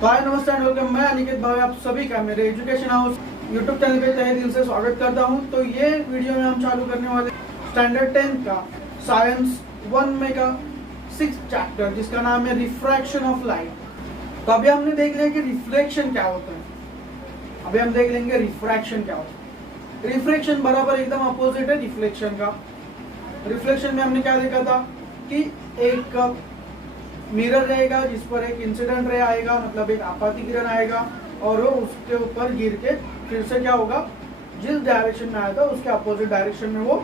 तो हाय नमस्कार वेलकम, मैं अनिकेत भाई आप सभी का मेरे एजुकेशन हाउस यूट्यूब चैनल पे तहे दिल से स्वागत करता हूं। तो ये वीडियो में हम चालू करने वाले स्टैंडर्ड 10 का साइंस 1 में का 6th चैप्टर जिसका नाम है रिफ्रैक्शन ऑफ लाइट। तो अभी हमने देख लिया कि रिफ्लेक्शन क्या होता है, अभी हम देख लेंगे रिफ्रैक्शन क्या होता है। रिफ्रैक्शन बराबर एकदम अपोजिट है रिफ्लेक्शन का। रिफ्लेक्शन में हमने क्या देखा था कि एक मिरर रहेगा जिस पर एक इंसिडेंट रे आएगा, मतलब एक आपाती किरण आएगा और वो उसके ऊपर गिर के फिर से क्या होगा, जिस डायरेक्शन में आया था उसके अपोजिट डायरेक्शन में वो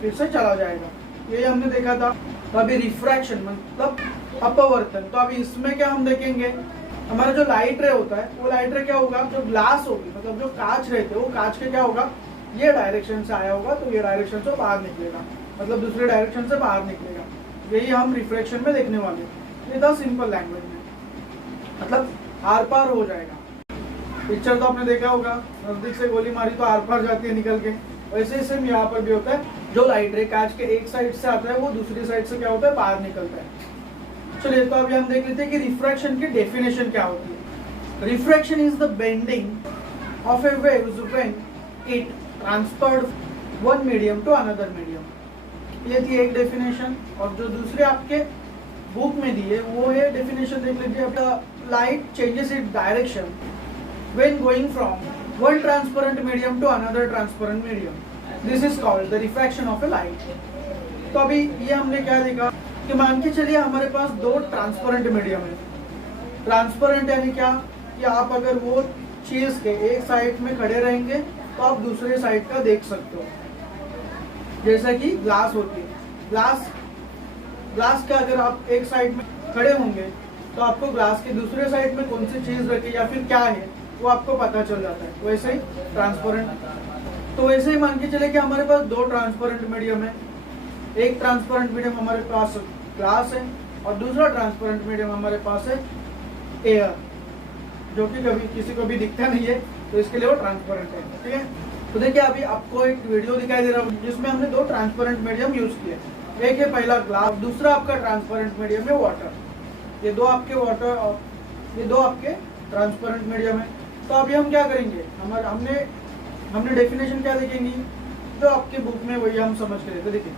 फिर से चला जाएगा। ये हमने देखा था। तो अभी रिफ्रैक्शन मतलब अपवर्तन। तो अभी इसमें क्या हम देखेंगे, हमारा जो लाइट रे होता है वो लाइट रे क्या होगा, जो ग्लास होगी मतलब जो कांच रहते वो कांच के क्या होगा, ये डायरेक्शन से आया होगा तो ये डायरेक्शन से बाहर निकलेगा, मतलब दूसरे डायरेक्शन से बाहर निकलेगा। यही हम रिफ्रैक्शन में देखने वाले हैं। ये था सिंपल लैंग्वेज में, मतलब आर पार हो जाएगा। पिक्चर तो आपने देखा होगा, नजदीक से गोली मारी तो आर पार जाती है निकल के, वैसे ही सेम यहाँ पर भी होता है। जो लाइट रे कांच के एक साइड से आता है वो दूसरी साइड से क्या होता है, बाहर निकलता है। चलिए तो अभी हम देख लेते हैं कि रिफ्रैक्शन की डेफिनेशन क्या होती है। Refraction is the bending of a waves when it transferred one medium to another medium. ये थी एक डेफिनेशन। और जो दूसरे आपके बुक में दी है वो है डेफिनेशन, देख लीजिए। Light changes it direction when going from one transparent medium to another transparent medium, this is called the refraction of a light. तो अभी ये हमने क्या देखा कि मान के चलिए हमारे पास दो ट्रांसपेरेंट मीडियम है। ट्रांसपेरेंट यानी क्या कि आप अगर वो चीज के एक साइड में खड़े रहेंगे तो आप दूसरे साइड का देख सकते हो, जैसा कि ग्लास होती है। ग्लास का अगर आप एक साइड में खड़े होंगे तो आपको ग्लास के दूसरे साइड में कौन सी चीज रखी या फिर क्या है वो आपको पता चल जाता है। वैसे ही ट्रांसपेरेंट, तो वैसे ही मान के चले कि हमारे पास दो ट्रांसपेरेंट मीडियम है। एक ट्रांसपेरेंट मीडियम हमारे पास ग्लास है और दूसरा ट्रांसपेरेंट मीडियम हमारे पास है एयर, जो कि कभी किसी को भी दिखता नहीं है, तो इसके लिए वो ट्रांसपेरेंट है। ठीक है, तो देखिए अभी आपको एक वीडियो दिखाई दे रहा है जिसमें हमने दो ट्रांसपेरेंट मीडियम यूज किए। एक है पहला ग्लास, दूसरा आपका ट्रांसपेरेंट मीडियम है वाटर। ये दो आपके वाटर और ये दो आपके ट्रांसपेरेंट मीडियम है। तो अभी हम क्या करेंगे, हमने डेफिनेशन क्या देखेंगे, जो आपके बुक में वही हम समझ के लेते। देखिए,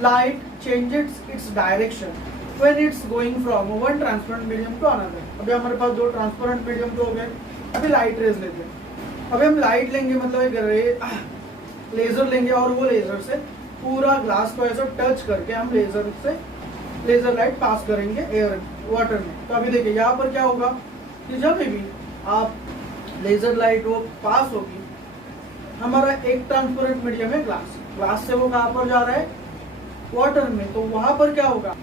light changes its direction when it's going from one transparent medium to another. अभी हमारे पास दो ट्रांसपेरेंट मीडियम तो हो गए। अभी लाइट रेज लेते हैं। अभी हम लाइट लेंगे, मतलब एक लेजर लेंगे और वो लेजर से पूरा ग्लास को ऐसा टच करके हम लेजर लाइट पास करेंगे एयर वाटर में। तो अभी देखिए यहाँ पर क्या होगा कि जब भी आप लेजर लाइट वो पास होगी, हमारा एक ट्रांसपेरेंट मीडियम है ग्लास से वो कहाँ पर जा रहा है, वाटर में। तो वहां पर क्या होगा,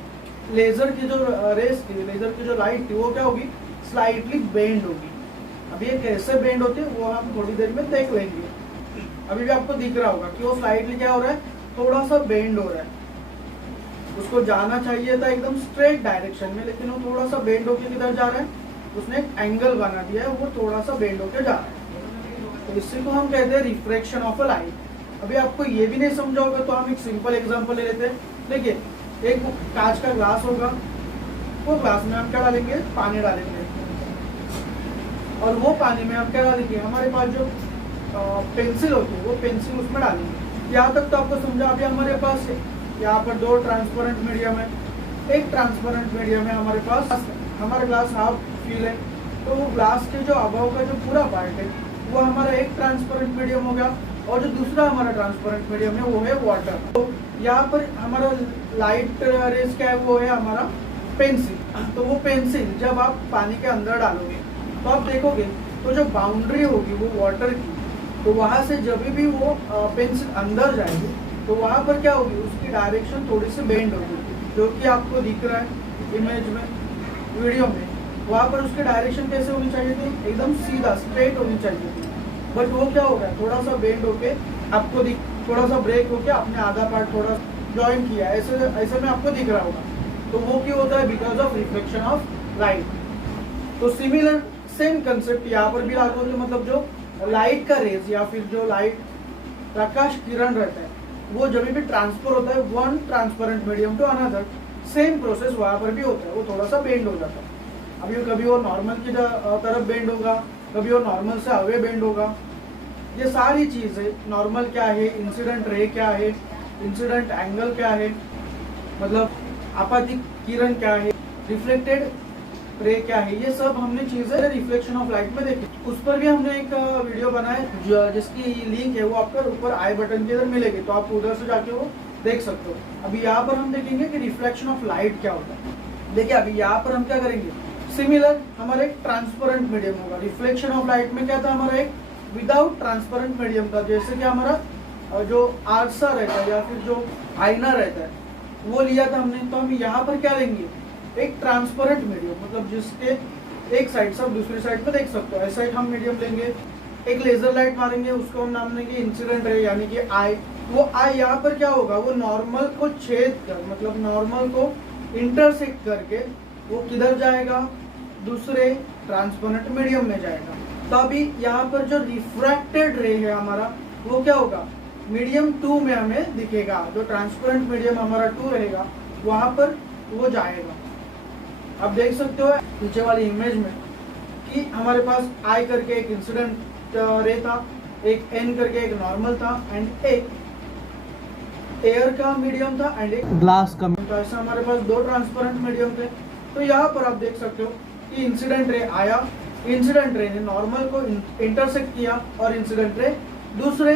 लेजर की जो रेस थी, लेजर की जो लाइट थी वो क्या होगी, स्लाइटली बेंड होगी। अभी ये कैसे बेंड होती है वो हम थोड़ी देर में देख लेंगे। अभी भी आपको दिख रहा होगा कि वो स्लाइटली क्या हो रहा है, थोड़ा सा बेंड हो रहा है। उसको जाना चाहिए था एकदम स्ट्रेट डायरेक्शन में, लेकिन वो थोड़ा सा बेंड होके किधर जा रहा है, उसने एक एंगल बना दिया है, वो थोड़ा सा बेंड होके जा रहा है। तो इसी को हम कहते हैं रिफ्रैक्शन ऑफ अ लाइट। अभी आपको ये भी नहीं समझा होगा तो हम एक सिंपल एग्जांपल ले लेते हैं। देखिए, एक कांच का ग्लास होगा, वो ग्लास में हम क्या डालेंगे, पानी डालेंगे, और वो पानी में हम क्या डालेंगे, हमारे पास जो पेंसिल होती है वो पेंसिल उसमें डालेंगे। यहाँ तक तो आपको समझा। अभी हमारे पास यहाँ पर दो ट्रांसपेरेंट मीडियम है, एक ट्रांसपेरेंट मीडियम है हमारे पास, हमारा ग्लास हाफ फील है, तो वो ग्लास के जो अभाव का जो पूरा पार्ट है वो हमारा एक ट्रांसपेरेंट मीडियम हो गया, और जो दूसरा हमारा ट्रांसपेरेंट मीडियम है वो है वाटर। तो यहाँ पर हमारा लाइट रेस क्या है, वो है हमारा पेंसिल। तो वो पेंसिल जब आप पानी के अंदर डालोगे तो आप देखोगे तो जो बाउंड्री होगी वो वाटर की, तो वहां से जब भी वो पेंसिल अंदर जाएगी तो वहां पर क्या होगी, उसकी डायरेक्शन थोड़ी सी बेंड होगी, जो कि आपको दिख रहा है इमेज में, वीडियो में। वहां पर उसकी डायरेक्शन कैसे होनी चाहिए थी, एकदम सीधा स्ट्रेट होनी चाहिए थी, बट वो क्या हो गया, थोड़ा सा बेंड होके आपको थोड़ा सा ब्रेक होके आपने आधा पार्ट थोड़ा ज्वाइन किया, ऐसे में आपको दिख रहा होगा। तो वो क्यों होता है, because of reflection of light. तो सिमिलर सेम कंसेप्ट यहाँ पर भी लागू होता है, मतलब जो लाइट का रेज या फिर जो लाइट प्रकाश किरण रहता है वो जब भी ट्रांसफर होता है one transparent medium to another, same process वहां पर भी होता है, वो थोड़ा सा बेंड हो जाता है। अभी कभी वो नॉर्मल की तरफ बेंड होगा, कभी वो नॉर्मल से अवे बेंड होगा। ये सारी चीज़ें, नॉर्मल क्या है, इंसिडेंट रे क्या है, इंसिडेंट एंगल क्या है, मतलब आपातिक किरण क्या है, रिफ्लेक्टेड रे क्या है, ये सब हमने चीजें रिफ्लेक्शन ऑफ लाइट में देखी। उस पर भी हमने एक वीडियो बनाया जिसकी लिंक है वो आपको ऊपर आई बटन के इधर मिलेगी, तो आप उधर से जाके वो देख सकते हो। अभी यहाँ पर हम देखेंगे कि रिफ्लेक्शन ऑफ लाइट क्या होता है। देखिए अभी यहाँ पर हम क्या करेंगे, सिमिलर हमारा एक ट्रांसपेरेंट मीडियम होगा। रिफ्लेक्शन ऑफ लाइट में क्या था, हमारा एक विदाउट ट्रांसपेरेंट मीडियम था, जैसे कि हमारा जो आरसा रहता है या फिर जो आईना रहता है वो लिया था हमने। तो हम यहाँ पर क्या लेंगे, एक ट्रांसपेरेंट मीडियम, मतलब जिसके एक साइड से आप दूसरी साइड पे देख सकते हो, ऐसा एक हम मीडियम लेंगे। एक लेजर लाइट मारेंगे, उसको हम नाम देंगे इंसिडेंट रे यानी कि आई। वो आई यहाँ पर क्या होगा, वो नॉर्मल को छेद कर, मतलब नॉर्मल को इंटरसेक्ट करके वो किधर जाएगा, दूसरे ट्रांसपेरेंट मीडियम में जाएगा। तो अभी यहाँ पर जो रिफ्रैक्टेड रे है हमारा, वो क्या होगा, मीडियम 2 में हमें दिखेगा। जो ट्रांसपेरेंट मीडियम हमारा 2 रहेगा वहां पर वो जाएगा। आप देख सकते हो नीचे वाली इमेज में कि हमारे पास आई करके एक इंसिडेंट रे था, एक एन करके एक नॉर्मल था, एंड एक एयर का मीडियम था एंड एक ग्लास का मीडियम था। ऐसा हमारे पास 2 ट्रांसपेरेंट मीडियम थे। तो यहाँ पर आप देख सकते हो कि इंसिडेंट रे आया, इंसिडेंट रे ने नॉर्मल को इंटरसेक्ट किया और इंसिडेंट रे दूसरे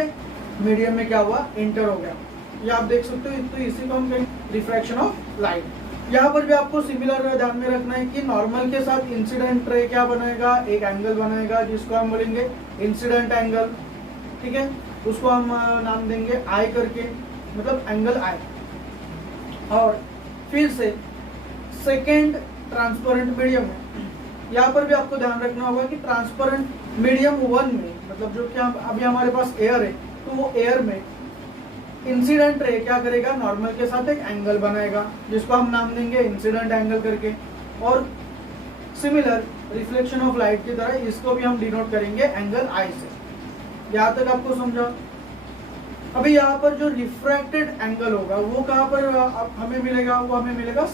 मीडियम में क्या हुआ, इंटर हो गया। ये आप देख सकते हो। तो इसी को हम कहेंगे रिफ्रैक्शन ऑफ लाइट। यहाँ पर भी आपको सिमिलर ध्यान में रखना है कि नॉर्मल के साथ इंसिडेंट रे क्या बनाएगा, एक एंगल बनाएगा जिसको हम बोलेंगे इंसिडेंट एंगल। ठीक है, उसको हम नाम देंगे आई करके, मतलब एंगल आई। और फिर से सेकेंड ट्रांसपेरेंट मीडियम है। यहाँ पर भी आपको ध्यान रखना होगा कि ट्रांसपेरेंट मीडियम 1 में, मतलब जो कि अभी हमारे पास एयर है, तो वो एयर में इंसिडेंट रे क्या करेगा, नॉर्मल के साथ एक एंगल बनाएगा जिसको हम नाम देंगे इंसिडेंट एंगल करके। और सिमिलर रिफ्लेक्शन ऑफ लाइट की तरह इसको भी हम डिनोट करेंगे एंगल आई से। यहाँ तक आपको समझा। अभी यहाँ पर जो रिफ्रैक्टेड एंगल होगा वो कहाँ पर हमें मिलेगा, वो हमें मिलेगा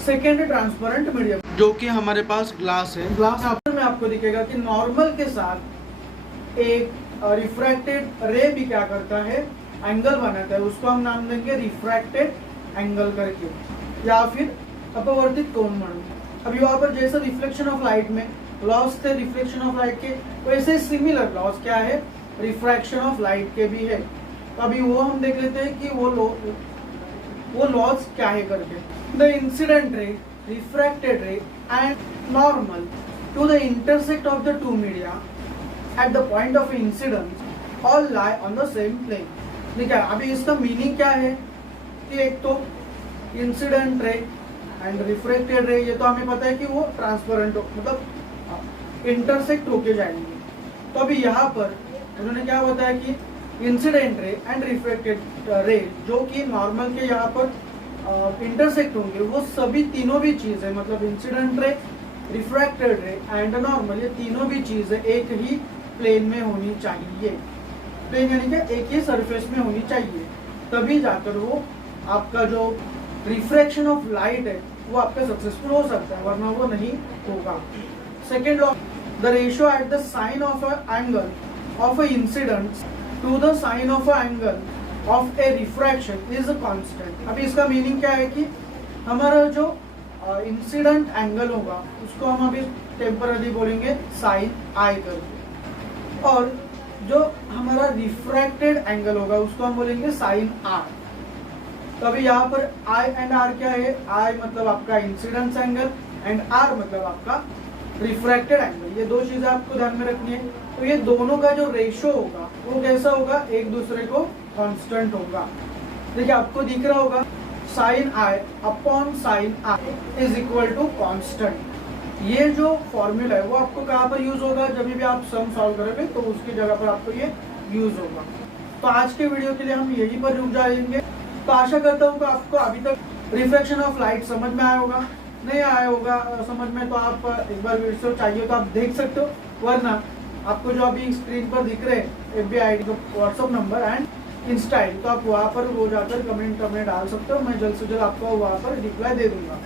सेकेंड ट्रांसपेरेंट मीडियम, जो कि हमारे पास ग्लास है। ग्लास में आपको दिखेगा कि नॉर्मल के साथ एक रिफ्रैक्टेड रे भी क्या करता है, एंगल बनाता है। उसको हम नाम देंगे रिफ्रैक्टेड एंगल करके, या फिर अपवर्तित कोण म्हणून। अभी वहां पर जैसे रिफ्लेक्शन ऑफ लाइट में लॉस थे रिफ्लेक्शन ऑफ लाइट के, वैसे सिमिलर लॉस क्या है, रिफ्रैक्शन ऑफ लाइट के भी है। तो अभी वो हम देख लेते हैं कि वो लॉस क्या है करके। The incident ray, refracted ray and normal to the intersect of the 2 media at the point of incidence all lie on the same plane। ठीक है, अभी इसका मीनिंग क्या है कि एक तो इंसिडेंट रे एंड रिफ्रैक्टेड रे, ये तो हमें पता है कि वो ट्रांसपेरेंट हो, मतलब इंटरसेक्ट होके जाएंगे। तो अभी यहाँ पर उन्होंने क्या बताया कि इंसिडेंट रे एंड रिफ्रैक्टेड रे जो कि नॉर्मल के यहाँ पर इंटरसेक्ट होंगे, वो सभी तीनों भी चीजें, मतलब incident ray, refracted ray and normal, ये तीनों भी चीजें एक ही प्लेन में होनी चाहिए। प्लेन यानी कि एक ही सरफेस में होनी चाहिए, तभी जाकर वो आपका जो रिफ्रैक्शन ऑफ लाइट है वो आपका सक्सेसफुल हो सकता है, वरना वो नहीं होगा। Second law, the ratio at the sine of a angle of a incident to the sine of a angle of a refraction is constant. अभी इसका मीनिंग क्या है कि हमारा जो इंसिडेंट एंगल होगा उसको हम अभी टेम्पररी बोलेंगे साइन आई करके, और जो हमारा रिफ्रैक्टेड एंगल होगा उसको हम बोलेंगे साइन आर। तो अभी यहाँ पर आई एंड आर क्या है, आई मतलब आपका इंसिडेंस एंगल एंड आर मतलब आपका रिफ्रैक्टेड एंगल। ये 2 चीजें आपको ध्यान में रखनी है। तो ये दोनों का जो रेशो होगा वो कैसा होगा, एक दूसरे को कांस्टेंट होगा। देखिए आपको दिख रहा होगा sine I upon sine I is equal to constant. ये जो फॉर्मूला है वो आपको कहाँ पर यूज होगा, जब भी आप सम सॉल्व करोगे तो उसकी जगह पर आपको ये यूज होगा। तो आज के वीडियो के लिए हम यहीं पर रुक जाएंगे। तो आशा करता हूँ कि आपको अभी तक रिफ्लेक्शन ऑफ लाइट समझ में आया होगा। नहीं आया होगा समझ में तो आप एक बार वीडियो चाहिए तो आप देख सकते हो, वरना आपको जो अभी स्क्रीन पर दिख रहे हैं FB ID का WhatsApp number and Insta ID, तो आप वहाँ पर वो जाकर कमेंट डाल सकते हो। मैं जल्द से जल्द आपको वहाँ पर रिप्लाई दे दूंगा।